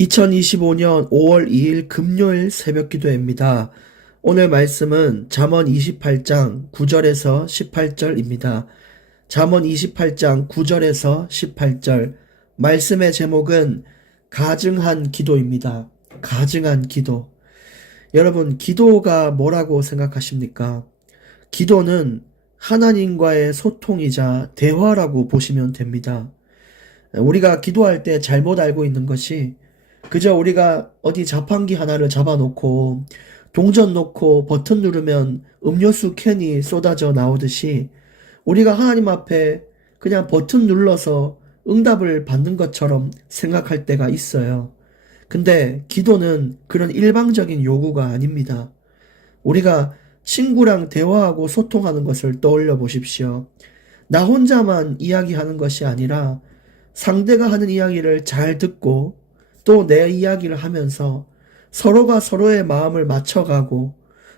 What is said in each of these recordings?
2025년 5월 2일 금요일 새벽 기도입니다. 오늘 말씀은 잠언 28장 9절에서 18절입니다. 잠언 28장 9절에서 18절. 말씀의 제목은 가증한 기도입니다. 가증한 기도. 여러분, 기도가 뭐라고 생각하십니까? 기도는 하나님과의 소통이자 대화라고 보시면 됩니다. 우리가 기도할 때 잘못 알고 있는 것이 그저 우리가 어디 자판기 하나를 잡아놓고 동전 놓고 버튼 누르면 음료수 캔이 쏟아져 나오듯이 우리가 하나님 앞에 그냥 버튼 눌러서 응답을 받는 것처럼 생각할 때가 있어요. 근데 기도는 그런 일방적인 요구가 아닙니다. 우리가 친구랑 대화하고 소통하는 것을 떠올려 보십시오. 나 혼자만 이야기하는 것이 아니라 상대가 하는 이야기를 잘 듣고 또 내 이야기를 하면서 서로가 서로의 마음을 맞춰가고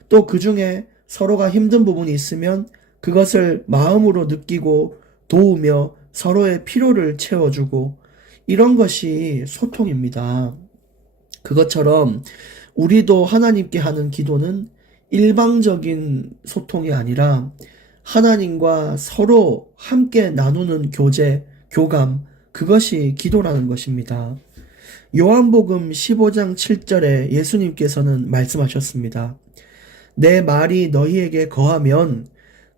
또 그 중에 서로가 힘든 부분이 있으면 그것을 마음으로 느끼고 도우며 서로의 필요를 채워주고 이런 것이 소통입니다. 그것처럼 우리도 하나님께 하는 기도는 일방적인 소통이 아니라 하나님과 서로 함께 나누는 교제, 교감, 그것이 기도라는 것입니다. 요한복음 15장 7절에 예수님께서는 말씀하셨습니다. 내 말이 너희에게 거하면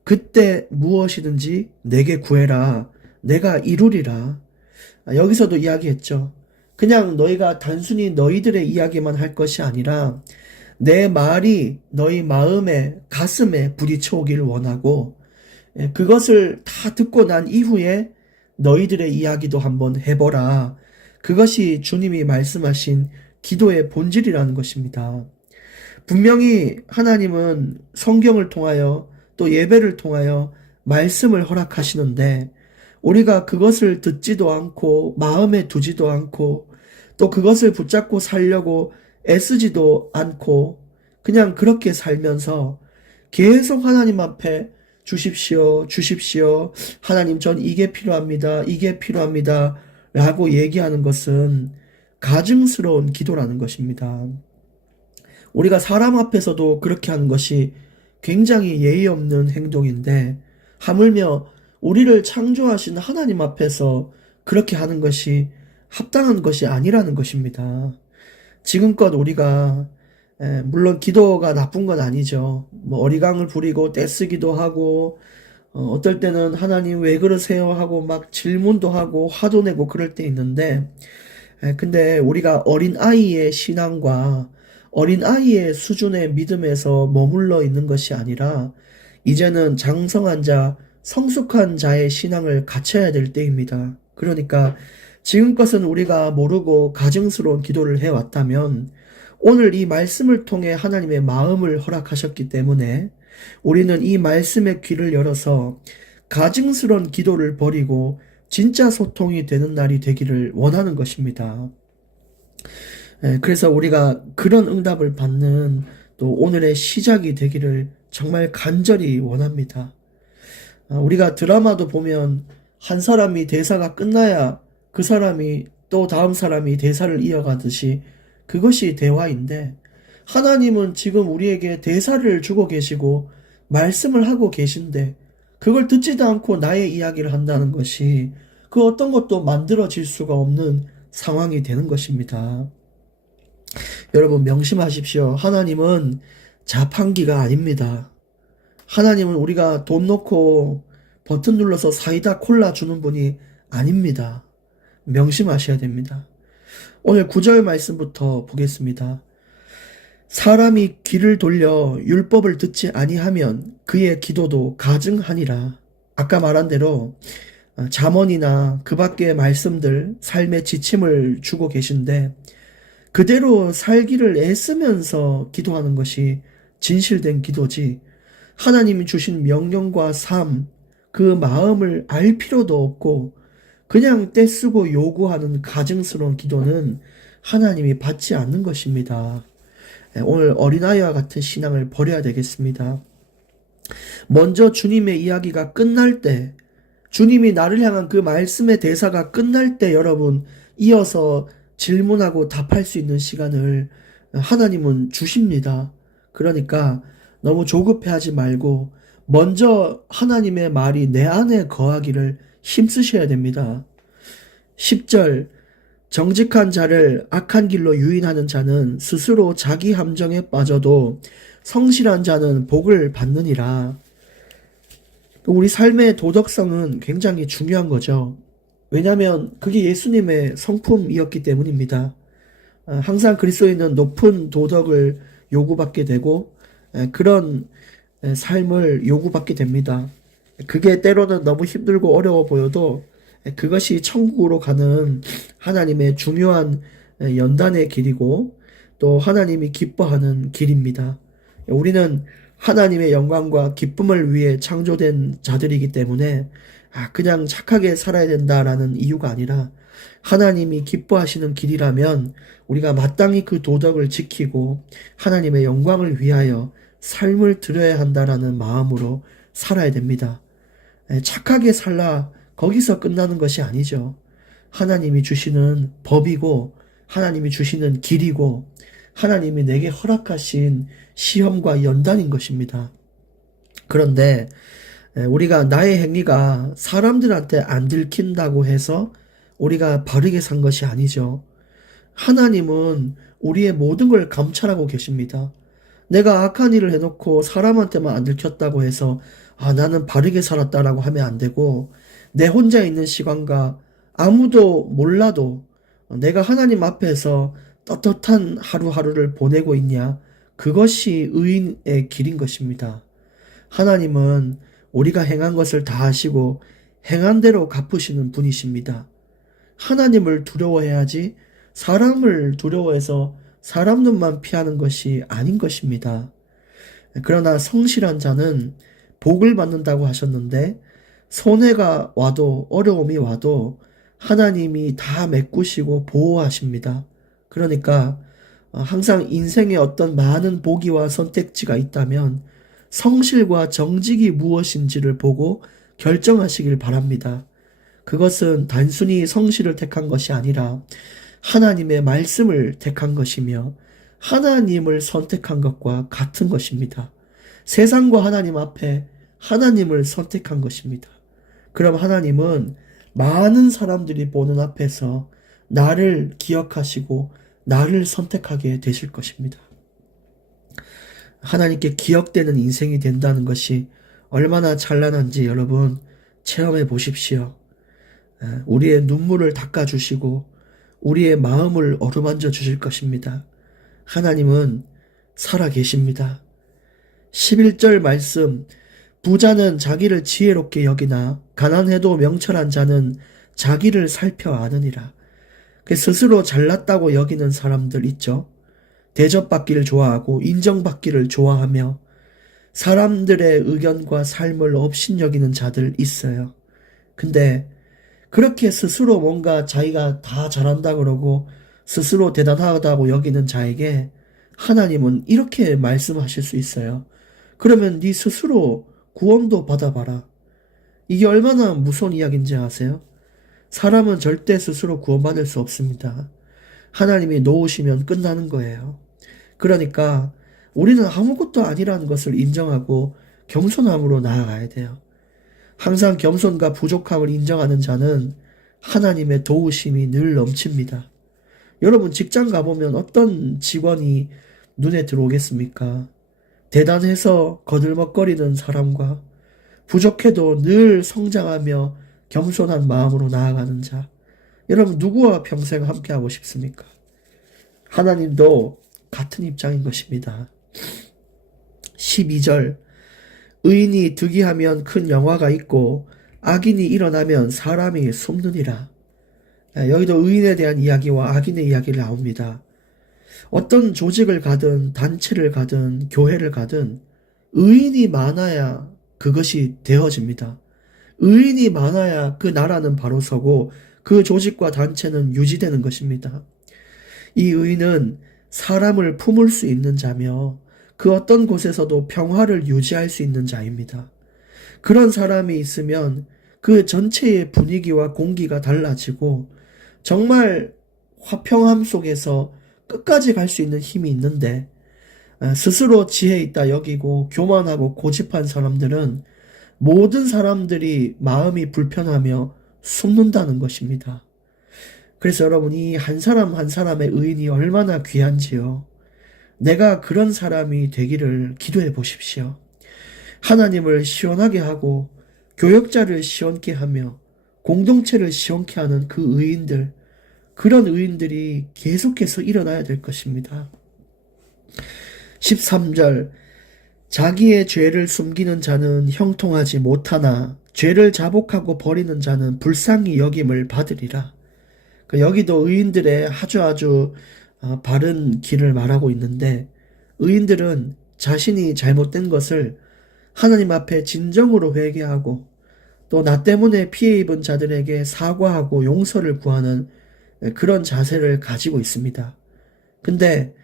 그때 무엇이든지 내게 구해라. 내가 이루리라. 여기서도 이야기했죠. 그냥 너희가 단순히 너희들의 이야기만 할 것이 아니라 내 말이 너희 마음에 가슴에 부딪혀 오기를 원하고 그것을 다 듣고 난 이후에 너희들의 이야기도 한번 해보라. 그것이 주님이 말씀하신 기도의 본질이라는 것입니다. 분명히 하나님은 성경을 통하여 또 예배를 통하여 말씀을 허락하시는데 우리가 그것을 듣지도 않고 마음에 두지도 않고 또 그것을 붙잡고 살려고 애쓰지도 않고 그냥 그렇게 살면서 계속 하나님 앞에 주십시오, 주십시오. 하나님, 전 이게 필요합니다. 이게 필요합니다. 라고 얘기하는 것은 가증스러운 기도라는 것입니다. 우리가 사람 앞에서도 그렇게 하는 것이 굉장히 예의 없는 행동인데 하물며 우리를 창조하신 하나님 앞에서 그렇게 하는 것이 합당한 것이 아니라는 것입니다. 지금껏 우리가 물론 기도가 나쁜 건 아니죠. 뭐 어리광을 부리고 떼쓰기도 하고 어떨 때는 하나님 왜 그러세요 하고 막 질문도 하고 화도 내고 그럴 때 있는데 근데 우리가 어린아이의 신앙과 어린아이의 수준의 믿음에서 머물러 있는 것이 아니라 이제는 장성한 자, 성숙한 자의 신앙을 갖춰야 될 때입니다. 그러니까 지금껏은 우리가 모르고 가증스러운 기도를 해왔다면 오늘 이 말씀을 통해 하나님의 마음을 허락하셨기 때문에 우리는 이 말씀의 귀를 열어서 가증스러운 기도를 버리고 진짜 소통이 되는 날이 되기를 원하는 것입니다. 그래서 우리가 그런 응답을 받는 또 오늘의 시작이 되기를 정말 간절히 원합니다. 우리가 드라마도 보면 한 사람이 대사가 끝나야 그 사람이 또 다음 사람이 대사를 이어가듯이 그것이 대화인데 하나님은 지금 우리에게 대사를 주고 계시고 말씀을 하고 계신데 그걸 듣지도 않고 나의 이야기를 한다는 것이 그 어떤 것도 만들어질 수가 없는 상황이 되는 것입니다. 여러분 명심하십시오. 하나님은 자판기가 아닙니다. 하나님은 우리가 돈 넣고 버튼 눌러서 사이다 콜라 주는 분이 아닙니다. 명심하셔야 됩니다. 오늘 9절 말씀부터 보겠습니다. 사람이 귀를 돌려 율법을 듣지 아니하면 그의 기도도 가증하니라. 아까 말한 대로 잠언이나 그 밖의 말씀들 삶의 지침을 주고 계신데 그대로 살기를 애쓰면서 기도하는 것이 진실된 기도지 하나님이 주신 명령과 삶, 그 마음을 알 필요도 없고 그냥 떼쓰고 요구하는 가증스러운 기도는 하나님이 받지 않는 것입니다. 오늘 어린아이와 같은 신앙을 버려야 되겠습니다. 먼저 주님의 이야기가 끝날 때, 주님이 나를 향한 그 말씀의 대사가 끝날 때 여러분 이어서 질문하고 답할 수 있는 시간을 하나님은 주십니다. 그러니까 너무 조급해하지 말고 먼저 하나님의 말이 내 안에 거하기를 힘쓰셔야 됩니다. 10절 정직한 자를 악한 길로 유인하는 자는 스스로 자기 함정에 빠져도 성실한 자는 복을 받느니라. 우리 삶의 도덕성은 굉장히 중요한 거죠. 왜냐하면 그게 예수님의 성품이었기 때문입니다. 항상 그리스도인은 높은 도덕을 요구받게 되고 그런 삶을 요구받게 됩니다. 그게 때로는 너무 힘들고 어려워 보여도 그것이 천국으로 가는 하나님의 중요한 연단의 길이고 또 하나님이 기뻐하는 길입니다. 우리는 하나님의 영광과 기쁨을 위해 창조된 자들이기 때문에 그냥 착하게 살아야 된다라는 이유가 아니라 하나님이 기뻐하시는 길이라면 우리가 마땅히 그 도덕을 지키고 하나님의 영광을 위하여 삶을 드려야 한다라는 마음으로 살아야 됩니다. 착하게 살라 거기서 끝나는 것이 아니죠. 하나님이 주시는 법이고 하나님이 주시는 길이고 하나님이 내게 허락하신 시험과 연단인 것입니다. 그런데 우리가 나의 행위가 사람들한테 안 들킨다고 해서 우리가 바르게 산 것이 아니죠. 하나님은 우리의 모든 걸 감찰하고 계십니다. 내가 악한 일을 해놓고 사람한테만 안 들켰다고 해서 나는 바르게 살았다라고 하면 안 되고 내 혼자 있는 시간과 아무도 몰라도 내가 하나님 앞에서 떳떳한 하루하루를 보내고 있냐, 그것이 의인의 길인 것입니다. 하나님은 우리가 행한 것을 다 아시고 행한 대로 갚으시는 분이십니다. 하나님을 두려워해야지 사람을 두려워해서 사람 눈만 피하는 것이 아닌 것입니다. 그러나 성실한 자는 복을 받는다고 하셨는데 손해가 와도 어려움이 와도 하나님이 다 메꾸시고 보호하십니다. 그러니까 항상 인생에 어떤 많은 보기와 선택지가 있다면 성실과 정직이 무엇인지를 보고 결정하시길 바랍니다. 그것은 단순히 성실을 택한 것이 아니라 하나님의 말씀을 택한 것이며 하나님을 선택한 것과 같은 것입니다. 세상과 하나님 앞에 하나님을 선택한 것입니다. 그럼 하나님은 많은 사람들이 보는 앞에서 나를 기억하시고 나를 선택하게 되실 것입니다. 하나님께 기억되는 인생이 된다는 것이 얼마나 찬란한지 여러분 체험해 보십시오. 우리의 눈물을 닦아주시고 우리의 마음을 어루만져 주실 것입니다. 하나님은 살아 계십니다. 11절 말씀, 부자는 자기를 지혜롭게 여기나 가난해도 명철한 자는 자기를 살펴 아느니라. 스스로 잘났다고 여기는 사람들 있죠. 대접받기를 좋아하고 인정받기를 좋아하며 사람들의 의견과 삶을 업신여기는 자들 있어요. 근데 그렇게 스스로 뭔가 자기가 다 잘한다 그러고 스스로 대단하다고 여기는 자에게 하나님은 이렇게 말씀하실 수 있어요. 그러면 네 스스로 구원도 받아봐라. 이게 얼마나 무서운 이야기인지 아세요? 사람은 절대 스스로 구원받을 수 없습니다. 하나님이 놓으시면 끝나는 거예요. 그러니까 우리는 아무것도 아니라는 것을 인정하고 겸손함으로 나아가야 돼요. 항상 겸손과 부족함을 인정하는 자는 하나님의 도우심이 늘 넘칩니다. 여러분 직장 가보면 어떤 직원이 눈에 들어오겠습니까? 대단해서 거들먹거리는 사람과 부족해도 늘 성장하며 겸손한 마음으로 나아가는 자. 여러분 누구와 평생 함께하고 싶습니까? 하나님도 같은 입장인 것입니다. 12절 의인이 득이하면 큰 영화가 있고 악인이 일어나면 사람이 숨느니라. 여기도 의인에 대한 이야기와 악인의 이야기를 나옵니다. 어떤 조직을 가든 단체를 가든 교회를 가든 의인이 많아야 그것이 되어집니다. 의인이 많아야 그 나라는 바로 서고 그 조직과 단체는 유지되는 것입니다. 이 의인은 사람을 품을 수 있는 자며 그 어떤 곳에서도 평화를 유지할 수 있는 자입니다. 그런 사람이 있으면 그 전체의 분위기와 공기가 달라지고 정말 화평함 속에서 끝까지 갈 수 있는 힘이 있는데 스스로 지혜 있다 여기고 교만하고 고집한 사람들은 모든 사람들이 마음이 불편하며 숨는다는 것입니다. 그래서 여러분, 이 한 사람 한 사람의 의인이 얼마나 귀한지요. 내가 그런 사람이 되기를 기도해 보십시오. 하나님을 시원하게 하고 교역자를 시원케 하며 공동체를 시원케 하는 그 의인들, 그런 의인들이 계속해서 일어나야 될 것입니다. 13절, 자기의 죄를 숨기는 자는 형통하지 못하나 죄를 자복하고 버리는 자는 불쌍히 여김을 받으리라. 여기도 의인들의 아주 바른 길을 말하고 있는데, 의인들은 자신이 잘못된 것을 하나님 앞에 진정으로 회개하고 또 나 때문에 피해 입은 자들에게 사과하고 용서를 구하는 그런 자세를 가지고 있습니다. 근데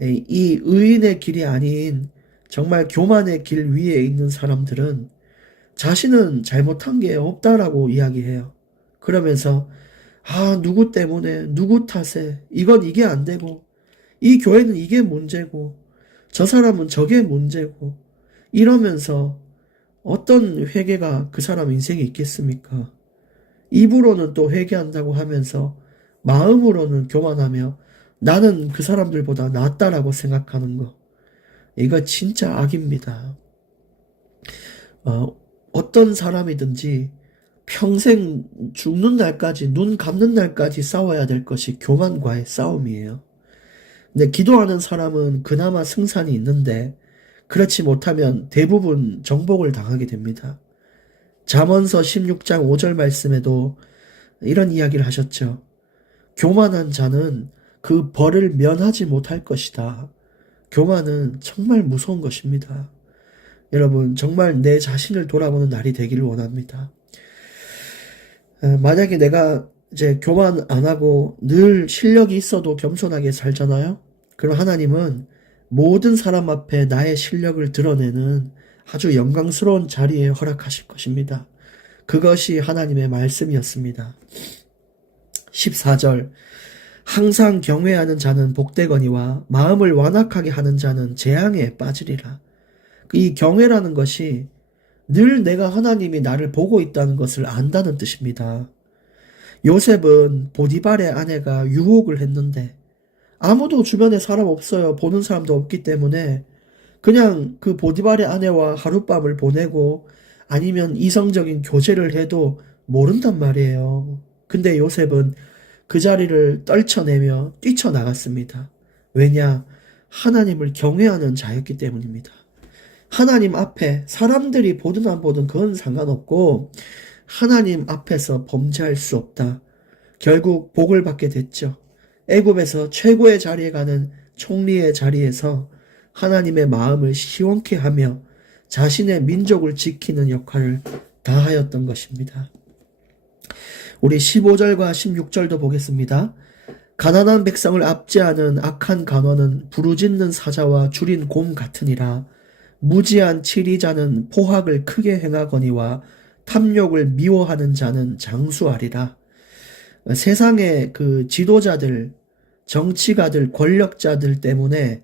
이 의인의 길이 아닌 정말 교만의 길 위에 있는 사람들은 자신은 잘못한 게 없다라고 이야기해요. 그러면서 누구 때문에, 누구 탓에, 이게 안 되고, 이 교회는 이게 문제고, 저 사람은 저게 문제고, 이러면서 어떤 회개가 그 사람 인생에 있겠습니까? 입으로는 또 회개한다고 하면서 마음으로는 교만하며 나는 그 사람들보다 낫다라고 생각하는 거. 이거 진짜 악입니다. 어떤 사람이든지 평생 죽는 날까지, 눈 감는 날까지 싸워야 될 것이 교만과의 싸움이에요. 근데 기도하는 사람은 그나마 승산이 있는데 그렇지 못하면 대부분 정복을 당하게 됩니다. 잠언서 16장 5절 말씀에도 이런 이야기를 하셨죠. 교만한 자는 그 벌을 면하지 못할 것이다. 교만은 정말 무서운 것입니다. 여러분, 정말 내 자신을 돌아보는 날이 되기를 원합니다. 만약에 내가 이제 교만 안 하고 늘 실력이 있어도 겸손하게 살잖아요? 그럼 하나님은 모든 사람 앞에 나의 실력을 드러내는 아주 영광스러운 자리에 허락하실 것입니다. 그것이 하나님의 말씀이었습니다. 14절, 항상 경외하는 자는 복되거니와 마음을 완악하게 하는 자는 재앙에 빠지리라. 이 경외라는 것이 늘 내가 하나님이 나를 보고 있다는 것을 안다는 뜻입니다. 요셉은 보디발의 아내가 유혹을 했는데 아무도 주변에 사람 없어요. 보는 사람도 없기 때문에 그냥 그 보디발의 아내와 하룻밤을 보내고 아니면 이성적인 교제를 해도 모른단 말이에요. 근데 요셉은 그 자리를 떨쳐내며 뛰쳐나갔습니다. 왜냐? 하나님을 경외하는 자였기 때문입니다. 하나님 앞에 사람들이 보든 안 보든 그건 상관없고 하나님 앞에서 범죄할 수 없다. 결국 복을 받게 됐죠. 애굽에서 최고의 자리에 가는 총리의 자리에서 하나님의 마음을 시원케 하며 자신의 민족을 지키는 역할을 다하였던 것입니다. 우리 15절과 16절도 보겠습니다. 가난한 백성을 압제하는 악한 간원은 부르짖는 사자와 줄인 곰 같으니라. 무지한 치리자는 포학을 크게 행하거니와 탐욕을 미워하는 자는 장수하리라. 세상의 그 지도자들, 정치가들, 권력자들 때문에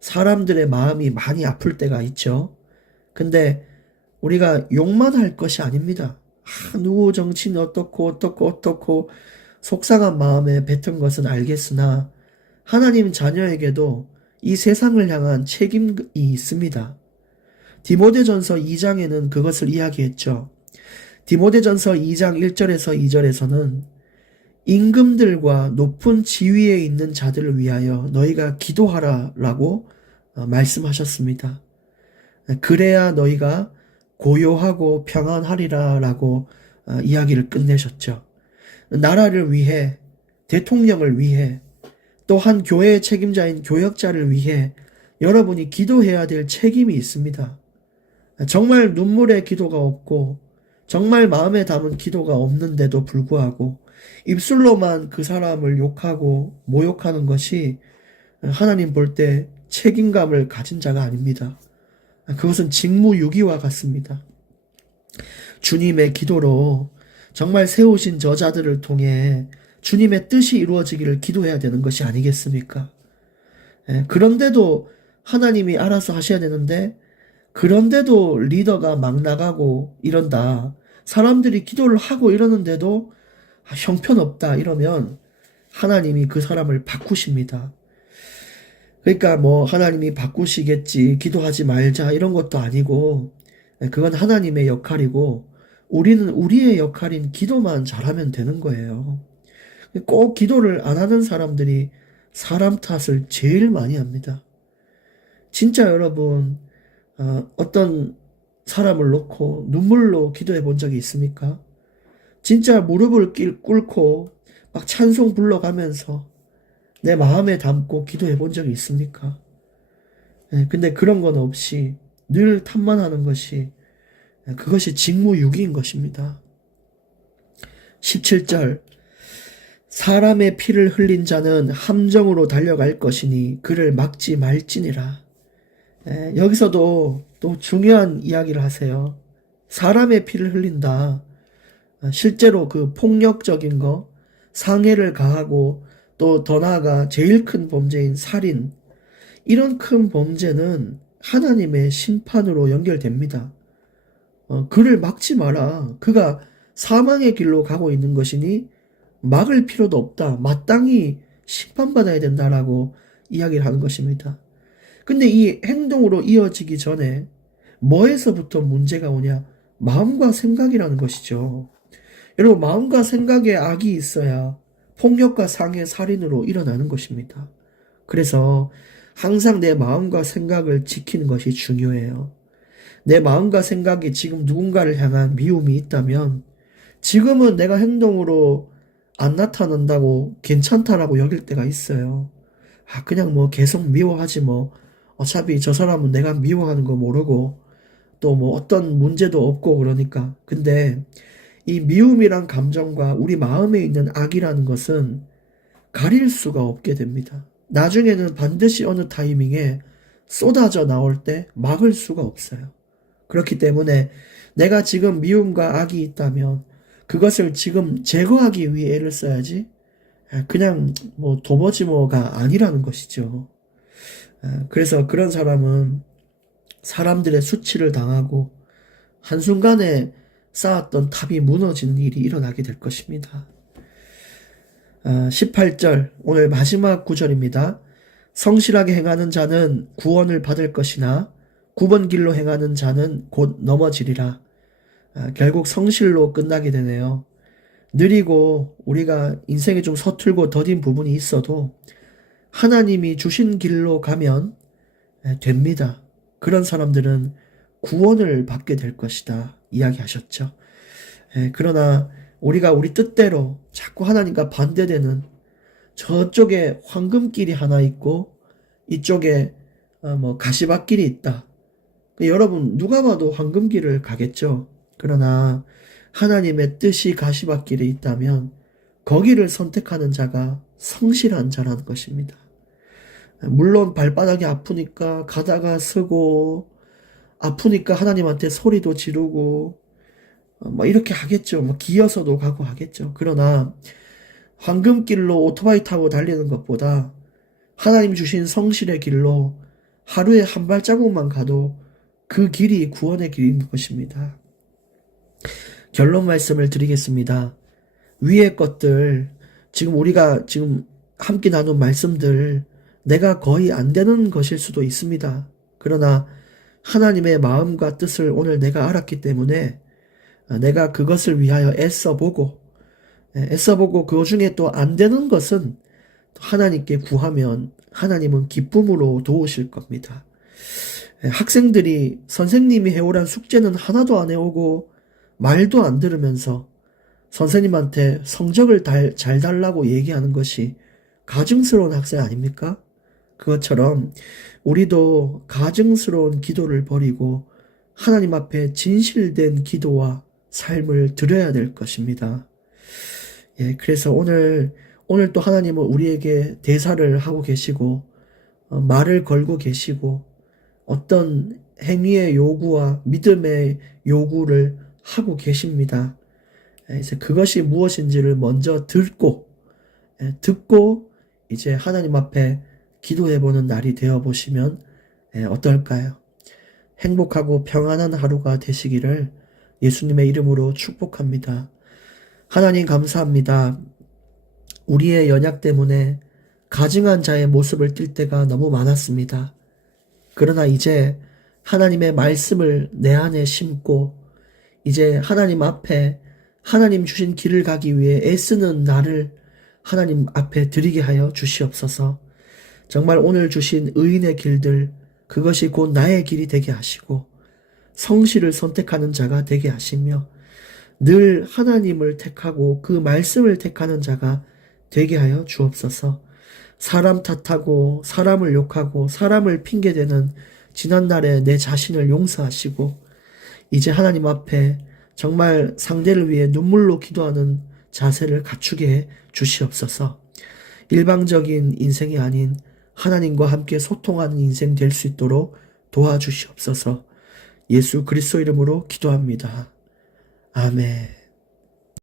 사람들의 마음이 많이 아플 때가 있죠. 근데 우리가 욕만 할 것이 아닙니다. 누구 정치는 어떻고 속상한 마음에 뱉은 것은 알겠으나 하나님 자녀에게도 이 세상을 향한 책임이 있습니다. 디모데전서 2장에는 그것을 이야기했죠. 디모데전서 2장 1절에서 2절에서는 임금들과 높은 지위에 있는 자들을 위하여 너희가 기도하라 라고 말씀하셨습니다. 그래야 너희가 고요하고 평안하리라 라고 이야기를 끝내셨죠. 나라를 위해, 대통령을 위해, 또 한 교회의 책임자인 교역자를 위해 여러분이 기도해야 될 책임이 있습니다. 정말 눈물의 기도가 없고 정말 마음에 담은 기도가 없는데도 불구하고 입술로만 그 사람을 욕하고 모욕하는 것이 하나님 볼 때 책임감을 가진 자가 아닙니다. 그것은 직무유기와 같습니다. 주님의 기도로 정말 세우신 저자들을 통해 주님의 뜻이 이루어지기를 기도해야 되는 것이 아니겠습니까? 그런데도 하나님이 알아서 하셔야 되는데, 그런데도 리더가 막 나가고 이런다. 사람들이 기도를 하고 이러는데도 형편없다 이러면 하나님이 그 사람을 바꾸십니다. 그러니까 뭐 하나님이 바꾸시겠지, 기도하지 말자 이런 것도 아니고, 그건 하나님의 역할이고 우리는 우리의 역할인 기도만 잘하면 되는 거예요. 꼭 기도를 안 하는 사람들이 사람 탓을 제일 많이 합니다. 진짜 여러분, 어떤 사람을 놓고 눈물로 기도해 본 적이 있습니까? 진짜 무릎을 꿇고 막 찬송 불러가면서 내 마음에 담고 기도해 본 적이 있습니까? 근데 그런 건 없이 늘 탓만하는 것이, 그것이 직무유기인 것입니다. 17절, 사람의 피를 흘린 자는 함정으로 달려갈 것이니 그를 막지 말지니라. 여기서도 또 중요한 이야기를 하세요. 사람의 피를 흘린다. 실제로 그 폭력적인 거, 상해를 가하고 또 더 나아가 제일 큰 범죄인 살인, 이런 큰 범죄는 하나님의 심판으로 연결됩니다. 그를 막지 마라. 그가 사망의 길로 가고 있는 것이니 막을 필요도 없다. 마땅히 심판받아야 된다라고 이야기를 하는 것입니다. 근데 이 행동으로 이어지기 전에 뭐에서부터 문제가 오냐? 마음과 생각이라는 것이죠. 여러분, 마음과 생각에 악이 있어야 폭력과 상해, 살인으로 일어나는 것입니다. 그래서 항상 내 마음과 생각을 지키는 것이 중요해요. 내 마음과 생각이 지금 누군가를 향한 미움이 있다면 지금은 내가 행동으로 안 나타난다고 괜찮다라고 여길 때가 있어요. 그냥 뭐 계속 미워하지 뭐. 어차피 저 사람은 내가 미워하는 거 모르고 또 뭐 어떤 문제도 없고 그러니까. 근데 이 미움이란 감정과 우리 마음에 있는 악이라는 것은 가릴 수가 없게 됩니다. 나중에는 반드시 어느 타이밍에 쏟아져 나올 때 막을 수가 없어요. 그렇기 때문에 내가 지금 미움과 악이 있다면 그것을 지금 제거하기 위해 애를 써야지 그냥 뭐 도버지모가 아니라는 것이죠. 그래서 그런 사람은 사람들의 수치를 당하고 한순간에 쌓았던 탑이 무너지는 일이 일어나게 될 것입니다. 18절, 오늘 마지막 구절입니다. 성실하게 행하는 자는 구원을 받을 것이나 굽은 길로 행하는 자는 곧 넘어지리라. 결국 성실로 끝나게 되네요. 느리고 우리가 인생이 좀 서툴고 더딘 부분이 있어도 하나님이 주신 길로 가면 됩니다. 그런 사람들은 구원을 받게 될 것이다 이야기하셨죠. 그러나 우리가 우리 뜻대로 자꾸 하나님과 반대되는 저쪽에 황금길이 하나 있고 이쪽에 뭐 가시밭길이 있다. 여러분 누가 봐도 황금길을 가겠죠. 그러나 하나님의 뜻이 가시밭길에 있다면 거기를 선택하는 자가 성실한 자라는 것입니다. 물론 발바닥이 아프니까 가다가 서고 아프니까 하나님한테 소리도 지르고 뭐 이렇게 하겠죠. 뭐 기어서도 가고 하겠죠. 그러나 황금길로 오토바이 타고 달리는 것보다 하나님 주신 성실의 길로 하루에 한 발자국만 가도 그 길이 구원의 길인 것입니다. 결론 말씀을 드리겠습니다. 위의 것들, 지금 우리가 지금 함께 나눈 말씀들, 내가 거의 안 되는 것일 수도 있습니다. 그러나 하나님의 마음과 뜻을 오늘 내가 알았기 때문에 내가 그것을 위하여 애써보고 그 중에 또 안 되는 것은 하나님께 구하면 하나님은 기쁨으로 도우실 겁니다. 학생들이 선생님이 해오란 숙제는 하나도 안 해오고 말도 안 들으면서 선생님한테 성적을 잘 달라고 얘기하는 것이 가증스러운 학생 아닙니까? 그것처럼 우리도 가증스러운 기도를 버리고 하나님 앞에 진실된 기도와 삶을 드려야 될 것입니다. 그래서 오늘 또 하나님은 우리에게 대사를 하고 계시고 말을 걸고 계시고 어떤 행위의 요구와 믿음의 요구를 하고 계십니다. 이제 그것이 무엇인지를 먼저 듣고 듣고 이제 하나님 앞에 기도해보는 날이 되어보시면 어떨까요? 행복하고 평안한 하루가 되시기를 예수님의 이름으로 축복합니다. 하나님 감사합니다. 우리의 연약 때문에 가증한 자의 모습을 띌 때가 너무 많았습니다. 그러나 이제 하나님의 말씀을 내 안에 심고 이제 하나님 앞에 하나님 주신 길을 가기 위해 애쓰는 나를 하나님 앞에 드리게 하여 주시옵소서. 정말 오늘 주신 의인의 길들, 그것이 곧 나의 길이 되게 하시고 성실을 선택하는 자가 되게 하시며 늘 하나님을 택하고 그 말씀을 택하는 자가 되게 하여 주옵소서. 사람 탓하고 사람을 욕하고 사람을 핑계대는 지난날의 내 자신을 용서하시고 이제 하나님 앞에 정말 상대를 위해 눈물로 기도하는 자세를 갖추게 해 주시옵소서. 일방적인 인생이 아닌 하나님과 함께 소통하는 인생 될 수 있도록 도와주시옵소서. 예수 그리스도 이름으로 기도합니다. 아멘.